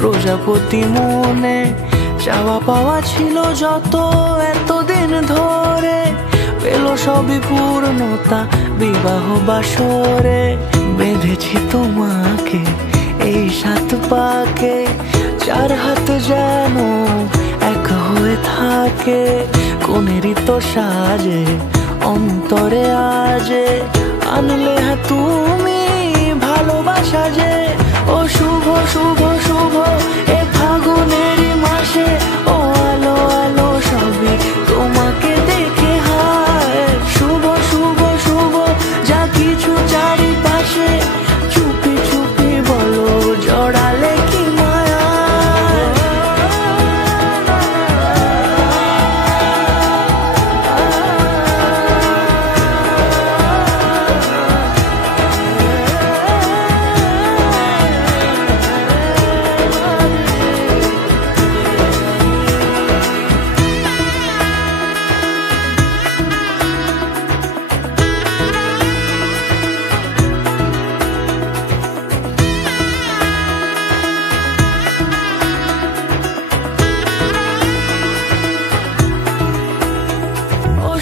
প্রজাপতি মনে চাওয়া পাওয়া ছিল যত এতদিন ধরে, পেল সবই পূর্ণতা বিবাহ বাসরে। বেঁধেছি তোমাকে এই 7 পাকে, 4 হাত যেন এক হয়ে থাকে। কোনেরই তো সাজে অন্তরে আজে আনলে হ্যাঁ তুমি ভালোবাসা যে। ও শুভ শুভ শুভ এ ফাগুনেরই মাসে, ও আলো আলো সবই তোমাকে দেখে হায়। শুভ শুভ শুভ যা কিছু চারিপাশে, চুপি চুপি বলো জড়ালে কি মায়া।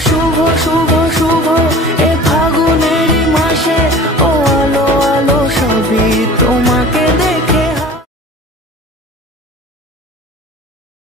শুভ শুভ